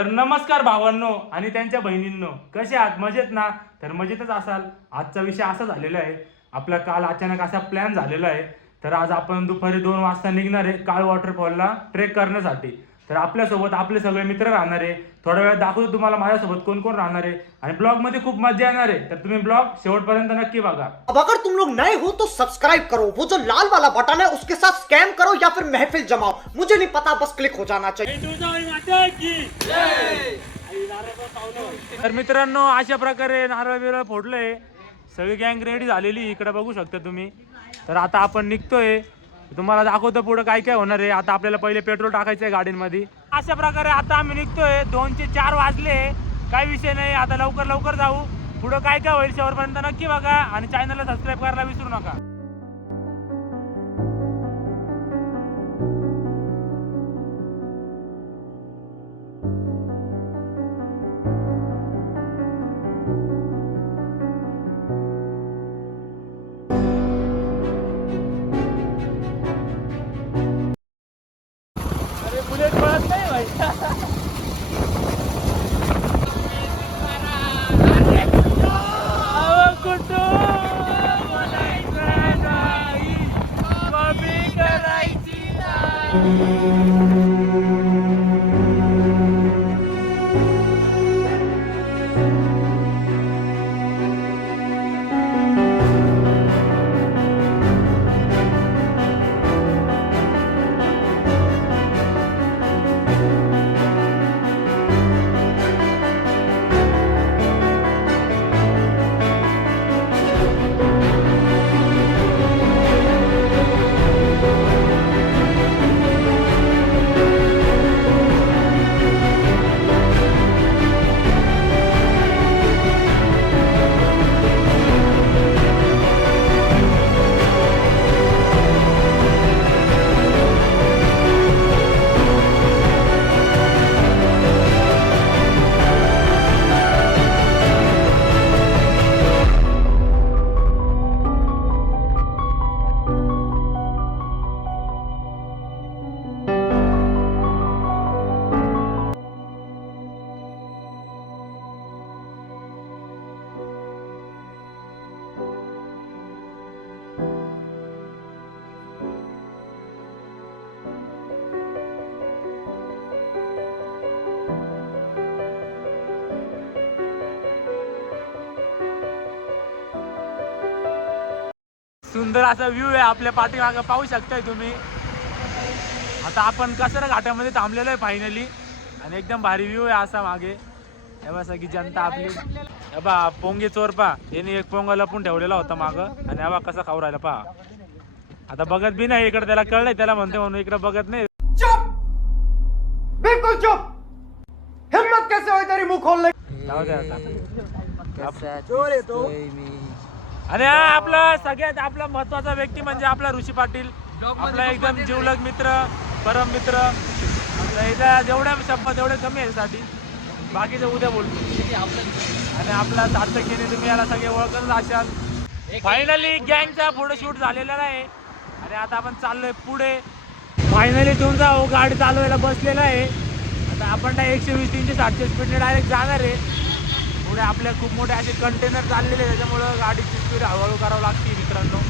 तर नमस्कार भावांनो आणि त्यांच्या बहिणींनो, कसे आहात? मजेत ना? तर मजेतच असाल. आजचा विषय असा झालेला आहे, आपला काल अचानक असा प्लॅन झालेला आहे. तर आज आपण दुपारी 2 वाजता निघणार आहे काळ वॉटरफॉलला ट्रेक करण्यासाठी. तर आपल्यासोबत आपले सगळे मित्र राहणार आहे. थोड्या वेळात दाखवतो तुम्हाला माझ्यासोबत कोण कोण राहणार आहे आणि ब्लॉगमध्ये खूप मजा येणार आहे. तर तुम्ही ब्लॉग शेवटपर्यंत नक्की बघा. अब अगर तुम लोग नए हो तो सब्सक्राइब करो, वो जो लाल वाला बटन है उसके साथ स्कैम करो या फिर महफिल जमाओ, मुझे नहीं पता, बस क्लिक हो जाना चाहिए। तर मित्रांनो, अशा प्रकारे नारळ बिरळ फोडलंय, सगळी गँग रेडी झालेली इकडे बघू शकता तुम्ही. तर आता आपण निघतोय, तुम्हाला दाखवतो पुढे काय काय होणार आहे. आता आपल्याला पहिले पेट्रोल टाकायचं आहे गाडीमध्ये. अशा प्रकारे आता आम्ही निघतोय. 2:04 वाजले, काही विषय नाही. आता लवकर लवकर जाऊ. पुढं काय काय होईल शेवटपर्यंत नक्की बघा आणि चॅनलला सबस्क्राईब करायला विसरू नका. अरे बुलेट पळत नाही भाई. सुंदर असा व्ह्यू आहे आपल्या पाठीमागं, पाहू शकताय तुम्ही. आता आपण कसरा घाटामध्ये थांबलेलो आहे फायनली आणि एकदम भारी व्ह्यू आहे असा मागे. हे बघा सगळी जनता आपली. हे बघा पोंगे चोर पहा, याने एक पोंगा लपून ठेवलेला होता मागं आणि हे बघा कसा खाऊ राहिला पहा. आता बघत बी नाही इकडे, त्याला कळलंय त्याला म्हणते म्हणून इकडे बघत नाही. चुप, बिल्कुल चुप. हिम्मत कैसे हुई तेरी मुंह खोलने की? जाऊ दे आता. आणि हा आपला सगळ्यात आपला महत्वाचा व्यक्ती म्हणजे आपला ऋषी पाटील, आपला एकदम जीवलग मित्र, परम मित्र. आपला इथं जेवढ्या शब्द तेवढे कमी आहे साठी, बाकीचं उद्या बोलतो. आणि आपला सार्थकीने तुम्ही याला सगळे ओळखतच असाल. फायनली गँगचा फोटो शूट झालेला आहे आणि आता आपण चाललोय पुढे. फायनली तुमचा गाडी चालवायला बसलेला आहे. आता आपण 120 360 स्पीडने डायरेक्ट जाणार आहे पुढे. आपल्या खूप मोठे असे कंटेनर चाललेले, त्याच्यामुळं गाडीची स्पीड हळूहळू करावं लागते मित्रांनो.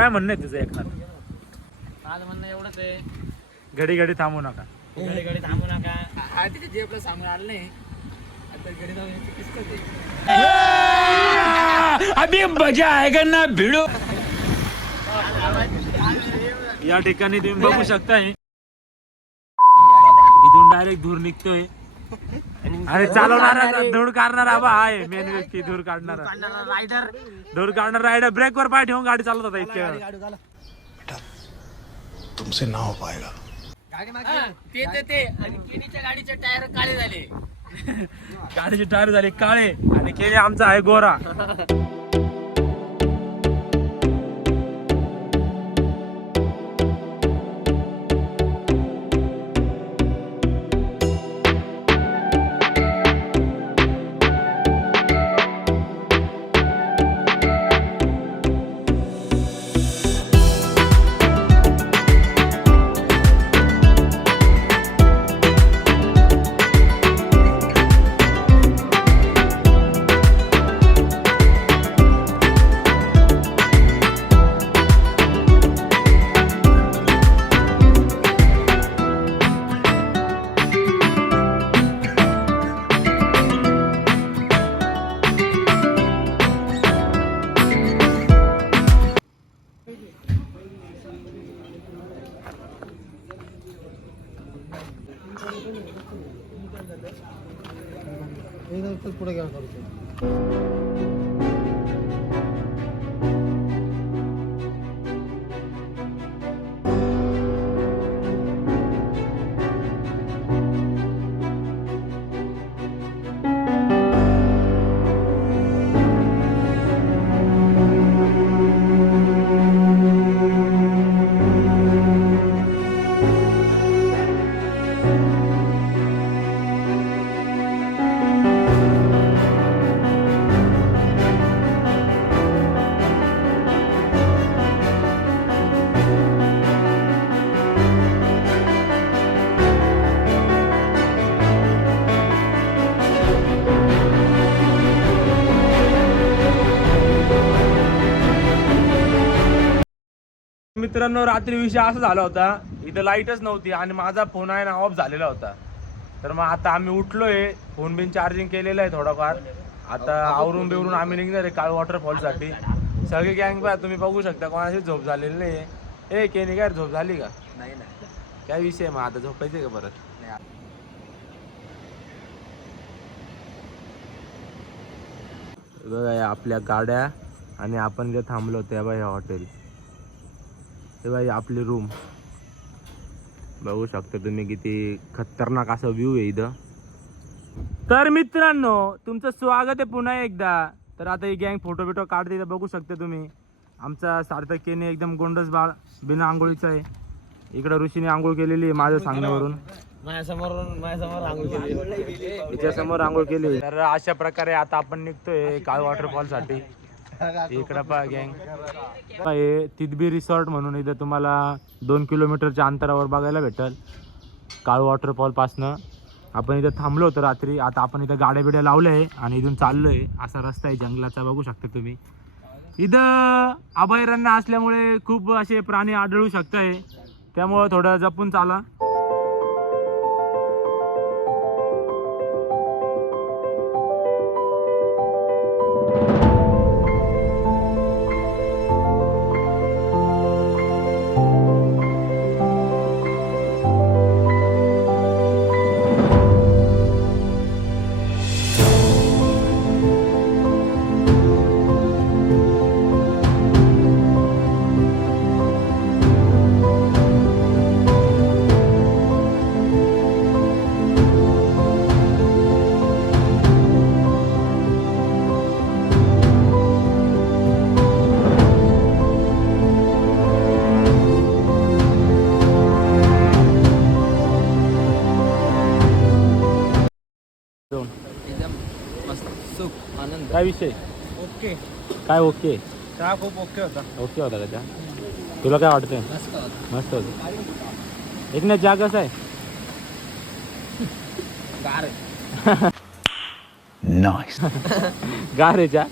काय म्हणणं आहे तुझं एकनाथ? माझं म्हणणं एवढंच आहे, घडी घडी थांबू नका. घडी घडी थांबू नका. तिथे जे आपलं सामान आलं नाही आता घडी जाऊन अभी मजा आएगा ना भिडो. या ठिकाणी तुम्ही बघू शकता इथून डायरेक्ट धूर निघतोय. अरे चालवणारा धूर काढणारा बा आहे मेन व्यक्ती. धूर काढणारा रायडर धूर काढणारा रायडर ब्रेक वर पाय ठेवून गाडी चालवत होता इतक्या वेळ. तुमसे ना हो पाएगा. ते आणि केनीच्या गाडीचे टायर काळे झाले. गाडीचे टायर झाले काळे आणि केले आमचा आहे गोरा. पुढे घ्या. मित्रांनो रात्री विषय असा झाला होता, इथं लाईटच नव्हती आणि माझा फोन आहे ना ऑफ झालेला होता. तर मग आता आम्ही उठलोय, फोन बिन चार्जिंग केलेलं आहे थोडाफार. आता आवरून बिवरून आम्ही निघणार आहे काळ वॉटरफॉलसाठी. सगळे गँग बा तुम्ही बघू शकता, कोणाची झोप झालेली नाही. ए केनी काय झोप झाली का? नाही ना काय विषय मग आता झोपायचे का परत? बघा या आपल्या गाड्या आणि आपण जे थांबलो ते बघा हॉटेल. हे बाई आपली रूम बघू शकता तुम्ही, किती खतरनाक असा व्ह्यू आहे इथं. तर मित्रांनो तुमचं स्वागत आहे पुन्हा एकदा. तर आता ही गँग फोटो बिटो काढते, इथं बघू शकता तुम्ही. आमचा सार्थक केने एकदम गोंडस बाळ बिना आंघोळीचा आहे. इकडं ऋषीने आंघोळ केलेली आहे माझ्या सांगण्यावरून. माझ्यासमोर आंघोळ केली, तिच्या समोर आंघोळ केली. तर अशा प्रकारे आता आपण निघतोय काळ वॉटरफॉल साठी. इकडं पहा गँग, हे तितबी रिसॉर्ट म्हणून इथं तुम्हाला 2 किलोमीटरच्या अंतरावर बघायला भेटेल काळ वॉटरफॉल पासनं. आपण इथं थांबलो होतो रात्री. आता आपण इथं गाड्या बिड्या लावल्या आहे आणि इथून चाललोय. असा रस्ता आहे जंगलाचा, बघू शकता तुम्ही. इथं अभयारण्य असल्यामुळे खूप असे प्राणी आढळू शकताय, त्यामुळं थोडं जपून चाला. काय विषय? ओके. काय ओके? चहा खूप ओके होता. ओके होता का चहा? तुला काय वाटतंय? मस्त होतं. एक ना चहा कसा आहे? गार नाइस. गार आहे चहा.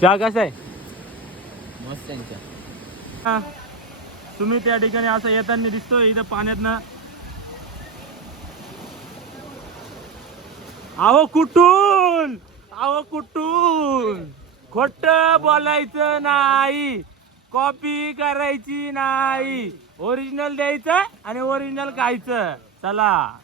चहा कसा आहे? मस्त आहे चहा. तुम्ही त्या ठिकाणी असं येताना दिसतोय इथं पाण्यातनं. अहो कुठून, अहो कुठून, खोट बोलायचं नाही, कॉपी करायची नाही, ओरिजिनल द्यायचं आणि ओरिजिनल खायचं. चला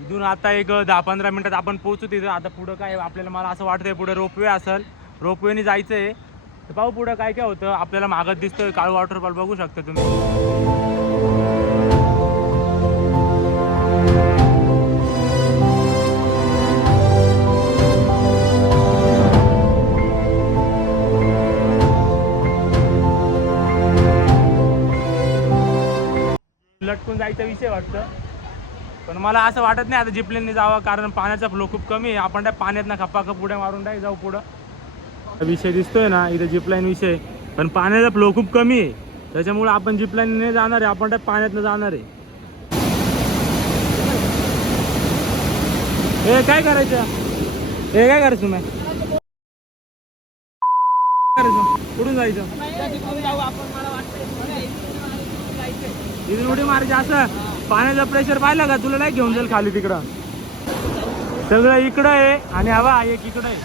इथून आता एक 10-15 मिनिटात आपण पोहोचू तिथं. आता पुढं काय आपल्याला, मला असं वाटतंय पुढे रोपवे असेल, रोपवेने जायचंय. तर पाहू पुढं काय काय होतं. आपल्याला मागत दिसतोय काळू वॉटरफॉल, बघू शकता तुम्ही. लटकून जायचा विषय वाटतं, पण मला असं वाटत नाही आता जिपलेनने जावं, कारण पाण्याचा फ्लो खूप कमी आहे. आपण त्या पाण्यातनं खप्पाखप पुढे मारून जाऊ पुढं. विषय दिसतोय ना इथं जिपलाईन विषय, पण पाण्याचा फ्लो खूप कमी आहे, त्याच्यामुळे आपण जिपलाईनने जाणार आहे. आपण त्या पाण्यातनं जाणार आहे. हे काय करायचं, हे काय करायचं तुम्ही, कुठून जायचं, इथून उडी मारायची. असं पाण्याचं प्रेशर पाहिलं का, तुला नाही घेऊन जाईल खाली तिकडं. सगळं इकडं आहे आणि हवा एक इकडं आहे.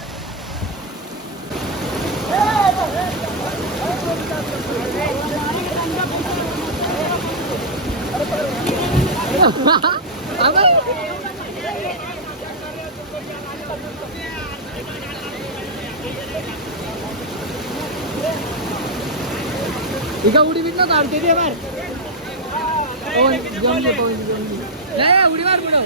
एका उडी बिट न काढते ते मार. नाही उडी मार पुढं.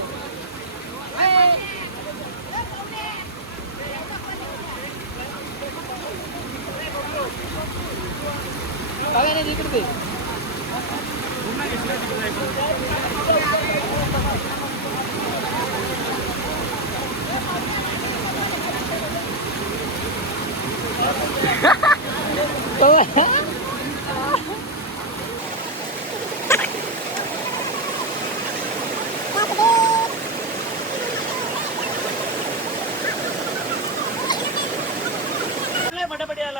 बघा ना इकडे ते.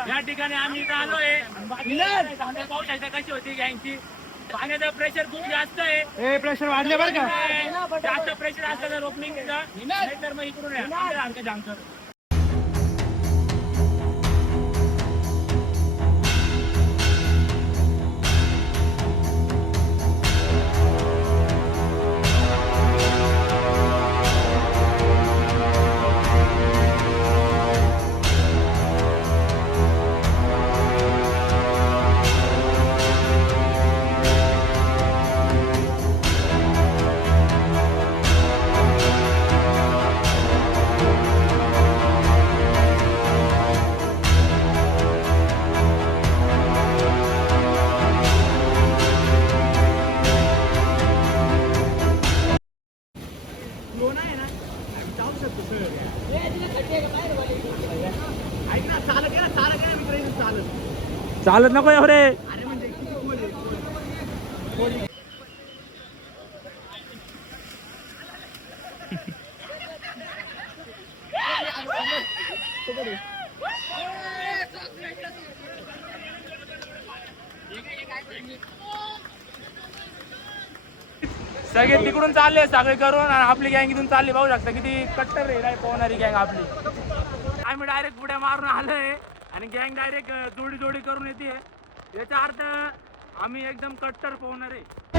या ठिकाणी आम्ही इथं आलोय. पाहू शकता कशी होती गँगची. पाण्याचं प्रेशर खूप जास्त आहे. प्रेशर वाढले बरं का, जास्त प्रेशर असलं तर ओपनिंग नाही तर मग इकडून या. चालत नको एवढे. सगळे तिकडून चालले सगळे करून, आणि आपली गँग इथून चालली. बघू शकता किती कट्टर आहे पोहणारी गँग आपली. आम्ही डायरेक्ट पुढे मारून आलोय आणि गँग डायरेक्ट जोडी जोडी करून येते. याचा अर्थ आम्ही एकदम कट्टर पोहणार आहे.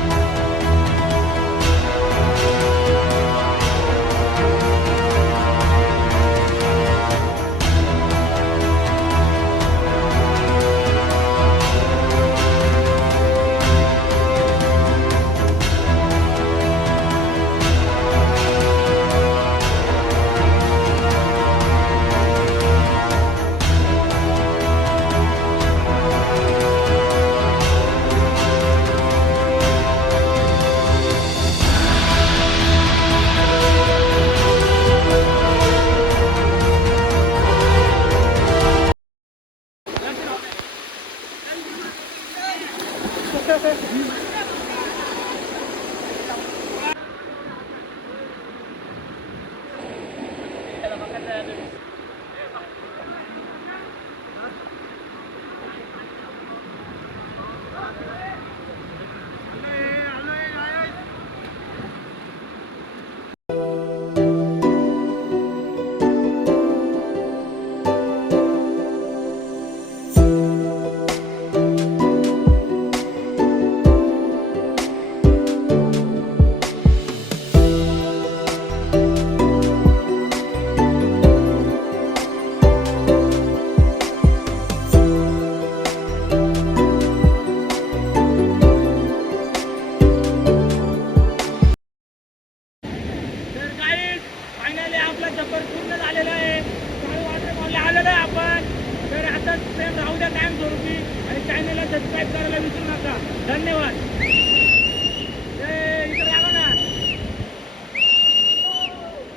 धन्यवाद.